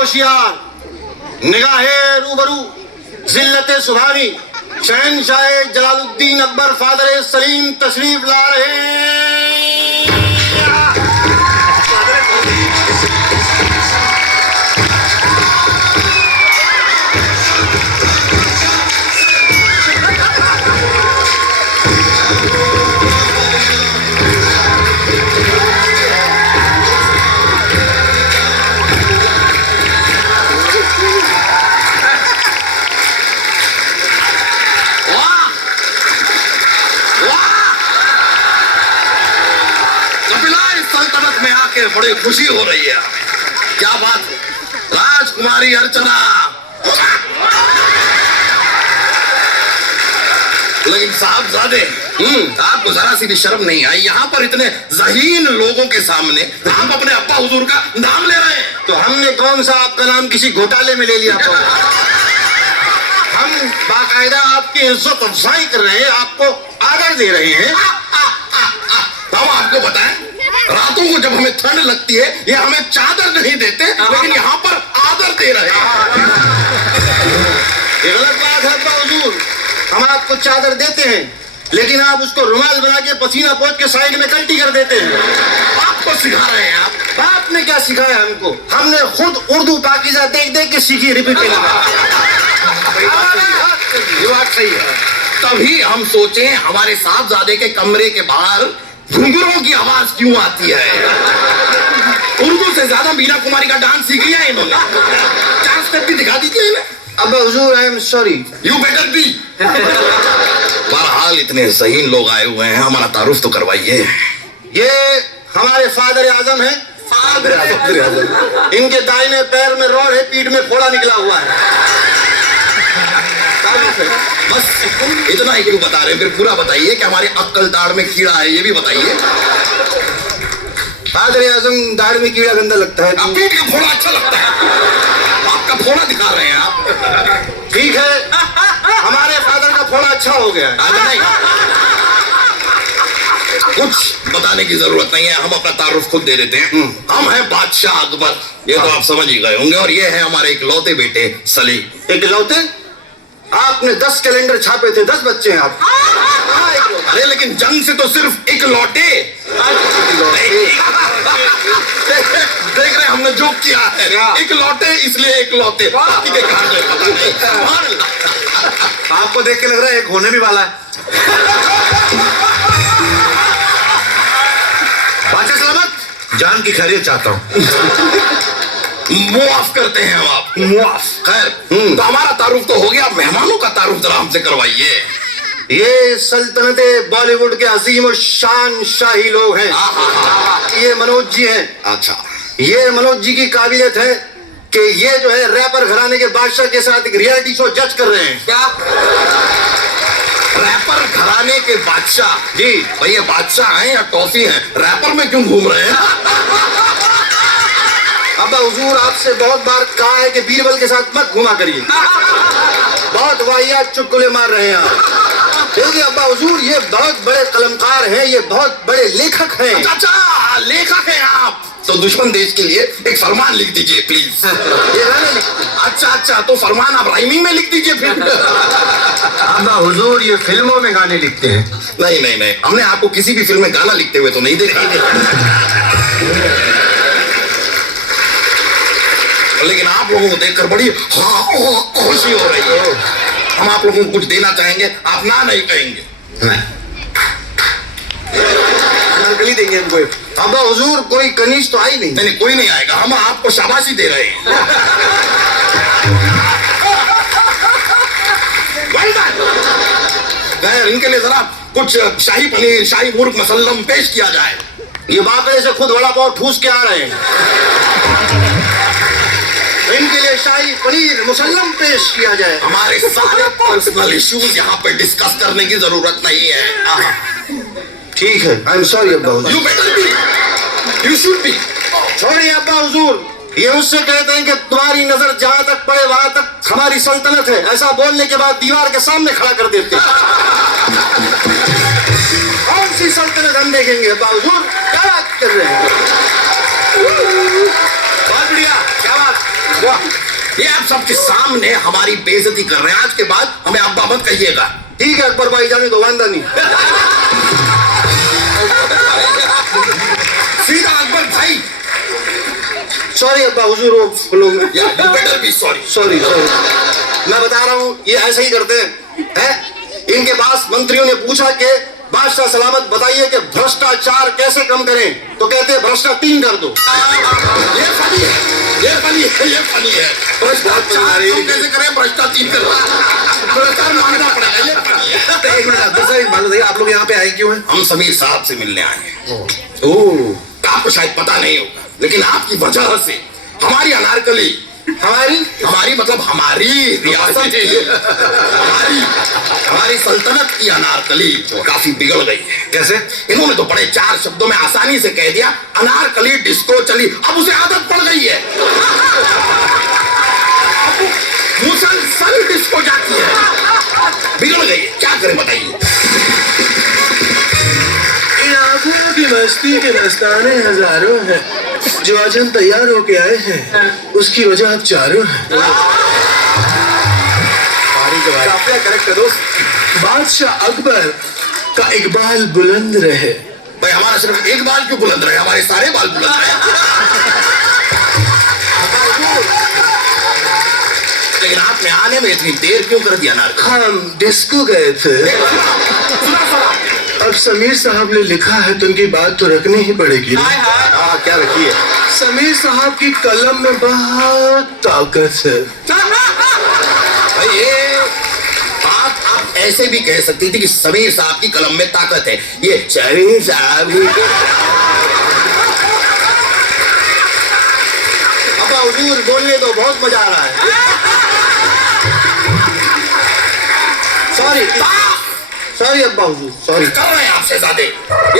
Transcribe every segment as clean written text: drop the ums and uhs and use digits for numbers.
होशियार, निगाहे रूबरू, जिल्लते सुभानी, शहनशाह जलालुद्दीन अकबर फादर सलीम तशरीफ ला रहे हैं। बड़ी खुशी हो रही है। क्या बात है, राजकुमारी अर्चना। लेकिन साहबजादे, आपको जरा सी भी शर्म नहीं आई? यहाँ पर इतने ज़हीन लोगों के सामने आप अपने अब्बा हुजूर का नाम ले रहे हैं। तो हमने कौन सा आपका नाम किसी घोटाले में ले लिया? हम बाकायदा आपकी इज्जत अफजाई कर रहे हैं, आपको आदर दे रहे हैं। हम आपको बताएं, रातों को जब हमें ठंड लगती है ये हमें चादर नहीं देते, लेकिन यहाँ पर आदर दे रहे हैं। ये गलत बात है अब्बा हुजूर, हम आपको चादर देते हैं लेकिन आप उसको रुमाल बना के पसीना पोंछ के साइड में कल्टी कर देते हैं। आपको सिखा रहे हैं आप? आपने क्या सिखाया हमको? हमने खुद उर्दू पाकीज़ा देख देख के सीखी, रिपीट करना। ये बात सही है। तभी हम सोचे हमारे साहबजादे के कमरे के बाहर घुंघरों की आवाज क्यों आती है? उर्दू से ज्यादा मीना कुमारी का डांस सीख लिया है इन्होंने। चार स्टेप भी दिखा दीजिए इन्हें। अब्बा हुजूर, I am sorry. You better be. बहरहाल इतने ज़हीन लोग आए हुए हैं, हमारा तारुफ तो करवाइए। ये हमारे फादर आजम है। फादर आजम। इनके दाहिने पैर में रोड है, पीठ में फोड़ा निकला हुआ है। बस इतना ही क्यों बता रहे हैं? फिर पूरा बताइए कि हमारे अक्कल दाढ़ में कीड़ा है, ये भी बताइए। फादर आजम दाढ़ में कीड़ा गंदा लगता है। पीठ का फोड़ा अच्छा लगता है। आपका फोड़ा दिखा रहे हैं आप। ठीक है, हमारे फादर का फोड़ा अच्छा हो गया है। कुछ बताने की जरूरत नहीं है, हम अपना तारुफ खुद दे देते हैं। हम हैं बादशाह अकबर, ये तो आप समझ ही गए होंगे। और ये है हमारे इकलौते बेटे सलीम। इकलौते? आपने 10 कैलेंडर छापे थे, 10 बच्चे हैं आप। अरे लेकिन जंग से तो सिर्फ इकलौते। देख रहे हमने जो किया है, इकलौते इसलिए इकलौते, बाकी के कहां गए पता नहीं। आपको देख के लग रहा है एक होने भी वाला है। बादशाह सलामत, जान की खैरियत चाहता हूँ। मुआफ करते हैं हम आप। मुआफ। खैर, तो हमारा तारुफ तो हो गया, मेहमानों का तारुफ जरा हमसे करवाइए। ये सल्तनते बॉलीवुड के अजीम और शान शाही लोग हैं। ये मनोज जी हैं। अच्छा, ये मनोज जी की काबिलियत है कि ये जो है रैपर घराने के बादशाह के साथ एक रियलिटी शो जज कर रहे हैं। क्या रैपर घराने के बादशाह? जी भैया, बादशाह हैं या टॉफी हैं? रैपर में क्यों घूम रहे हैं? अब्बा हुजूर, आपसे बहुत बार कहा है कि बीरबल के साथ मत घुमा करिए। बहुत वाहियात चुटकुले मार रहे हैं आप। देखिए अब्बा हुजूर, ये बहुत बड़े कलमकार हैं, ये बहुत बड़े लेखक हैं। अच्छा, लेखक हैं आप? तो दुश्मन देश के लिए एक फरमान लिख दीजिए प्लीज। ये गाने लिखते हैं। अच्छा, तो फरमान आप राइमिंग में लिख दीजिए फिर। अब्बा हुजूर, ये फिल्मों में गाने लिखते हैं। नहीं, हमने आपको किसी भी फिल्म में गाना लिखते हुए तो नहीं देखा। लेकिन आप लोगों को देखकर बड़ी खुशी हो रही है। हम आप लोगों को कुछ देना चाहेंगे, आप ना नहीं कहेंगे। अनारकली देंगे हमको। अब्बा हुजूर, कोई कनीज तो आई नहीं। नहीं, कोई नहीं आएगा, हम आपको शाबाशी दे रहे हैं। इनके लिए जरा कुछ शाही पनीर, शाही मुर्ग मसल्लम पेश किया जाए। ये बाकड़े से खुद वड़ा पाव ठूस के आ रहे हैं। इनके लिए शाही पनीर मुसल्लम पेश किया जाए। हमारे सारे पर्सनल इश्यूज यहाँ पे डिस्कस करने की जरूरत नहीं है। ठीक है, आई एम सॉरी अब्बा हुजूर। You better be, you should be. छोड़िए अब्बा हुजूर, ये उससे कहते हैं कि तुम्हारी नजर जहां तक पड़े वहां तक हमारी सल्तनत है। ऐसा बोलने के बाद दीवार के सामने खड़ा कर देते हैं। कौन सी सल्तनत हम देखेंगे अब्बा हुजूर? क्या बात कर रहे हैं? बहुत बढ़िया, क्या बात। ये आप सबके सामने हमारी बेइज्जती कर रहे हैं। आज के बाद हमें अब्बा मत कहिएगा। ठीक है अकबर भाई, जाने दो, वांदा नहीं। सीधा अकबर भाई। सॉरी अब्बा हुजूर, वो लोग या बेटर बी सॉरी। सॉरी मैं बता रहा हूँ, ये ऐसे ही करते हैं। इनके पास मंत्रियों ने पूछा कि बादशाह सलामत बताइए कि भ्रष्टाचार कैसे कम करें, तो कहते हैं भ्रष्टाचार 3 कर दो। ये फनी है, ये फनी है, ये फनी है। भ्रष्टाचार कम कैसे करें, भ्रष्टाचार 3 कर दो। भ्रष्टाचार मांगना पड़ेगा, ये फनी है। तो एक मिनट अब्दुल साहब, एक बात बताइए, आप लोग यहाँ पे आए क्यों हैं? हम समीर साहब से मिलने आए हैं। ओह, आपको शायद पता नहीं होगा, लेकिन आपकी वजह से हमारी अनारकली, हमारी मतलब हमारी रियासत की, हमारी सल्तनत की अनारकली काफी बिगड़ गई है। कैसे? इन्होंने तो बड़े 4 शब्दों में आसानी से कह दिया, अनारकली डिस्को चली। अब उसे आदत पड़ गई है, मुसलसल डिस्को जाती है, बिगड़ गई है। क्या करें बताइए? इन आंखों की मस्ती के मस्ताने हजारों हैं, जो आज हम तैयार होके आए हैं, उसकी वजह आप चारों हैं। करेक्ट है दोस्त। बादशाह अकबर का इकबाल बुलंद रहे। भाई हमारा सिर्फ एक बाल क्यों बुलंद रहे, हमारे सारे बाल बुलंद रहे। लेकिन आपने आने में इतनी देर क्यों कर दिया नार? हम डिस्को गए थे। अब समीर साहब ने लिखा है तो उनकी बात तो रखनी ही पड़ेगी। क्या रखी है? समीर साहब की कलम में बहुत ताकत है। भाई ये बात आप ऐसे भी कह सकती थी कि समीर साहब की कलम में ताकत है। ये समीर साहब ही। अब्बा हुजूर बोलने दो, बहुत मजा आ रहा है। सॉरी अब्बा हुजूर, सॉरी। कर रहे हैं आपसे ज्यादा ये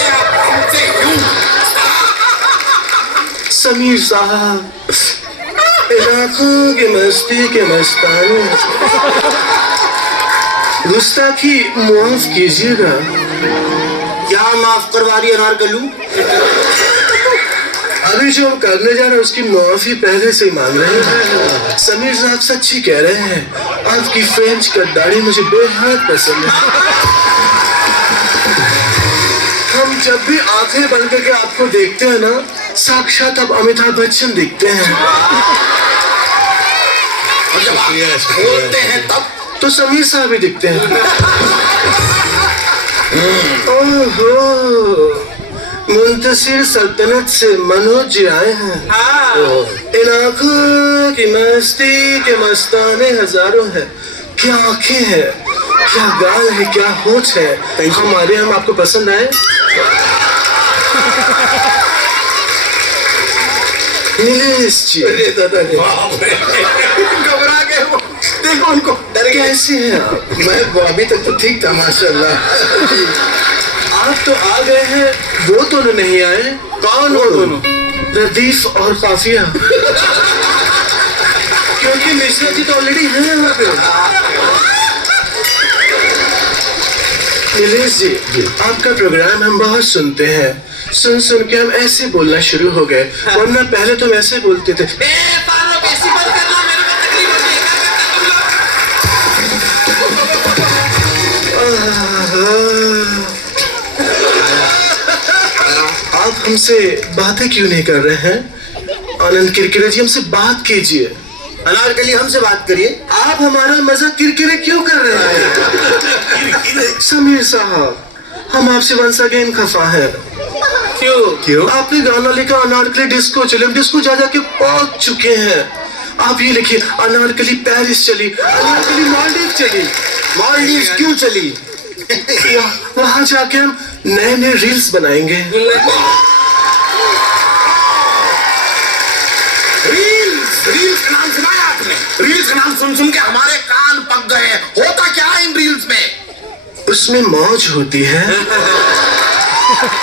आप हमसे क्यों? समीर साहब, इलाकों की मस्ती के मस्ताने, गुस्ताखी माफ कीजिएगा। क्या माफ करवा रही अनारकलू? अभी जो हम करने जा रहे हैं उसकी माफी पहले से ही मांग रहे हैं। समीर साहब सच्ची कह रहे हैं, आपकी फ्रेंच कट दाढ़ी मुझे बेहद पसंद है। हम जब भी आंखें बंद करके आपको देखते हैं ना, साक्षात अब अमिताभ बच्चन दिखते हैं। और जब आप बोलते हैं तब तो समीर साहब ही दिखते हैं। ओहो, मुंतसिर सल्तनत से मनोज जी आए हैं। इन आंखों की मस्ती के मस्ताने हजारों हैं। क्या आंखें हैं, क्या गाल है, क्या होठ है। हमारे हम आपको पसंद आए? नीलेश जी, घबरा गए वो। देखो उनको, कैसे हैं आप? मैं अभी तक तो ठीक था माशाल्लाह। आप तो आ गए हैं, वो दोनों नहीं आए। कौन वो दोनों? रदीफ और काफिया। क्योंकि मिश्रा जी तो ऑलरेडी हैं यहाँ पे। नीलेश जी, आपका प्रोग्राम हम बहुत सुनते हैं। सुन सुन के हम ऐसे बोलना शुरू हो गए, वरना पहले तो हम ऐसे बोलते थे। आप हमसे बातें क्यों नहीं कर रहे हैं? आनंद किरकिरे जी, हमसे बात कीजिए। अनारकली हमसे बात करिए। आप हमारा मजाक किरकिरे क्यों कर रहे हैं? समीर साहब, हम आपसे वंस अगेन खफा है। क्यों? आपने गाना लिखा अनारकली डिस्को चले, हम डिस्को जा जाके पहुंच चुके हैं। आप ये लिखिए, अनारकली पेरिस चली, अनारकली मालदीव चली। मालदीव क्यों चली? वहां जाके हम नए नए रील्स बनाएंगे। रील्स का नाम सुना है आपने? रील्स का नाम सुन सुन के हमारे कान पक गए हैं। होता क्या है इन रील्स में? उसमें मौज होती है,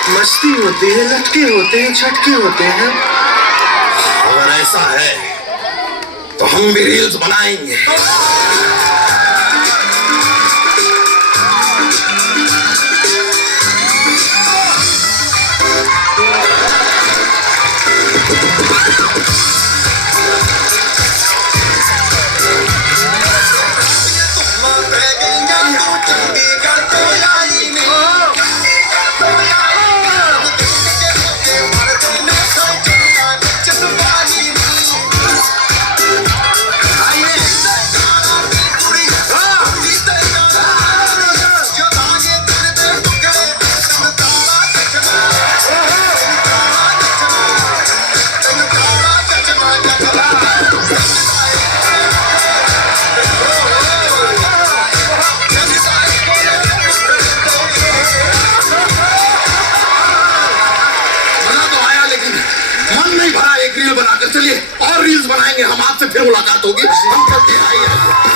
मस्ती होती है, लटके होते हैं, झटके होते हैं। अगर ऐसा है तो हम भी रील्स बनाएंगे। मुलाकात होगी। हम चलते हैं, आइए।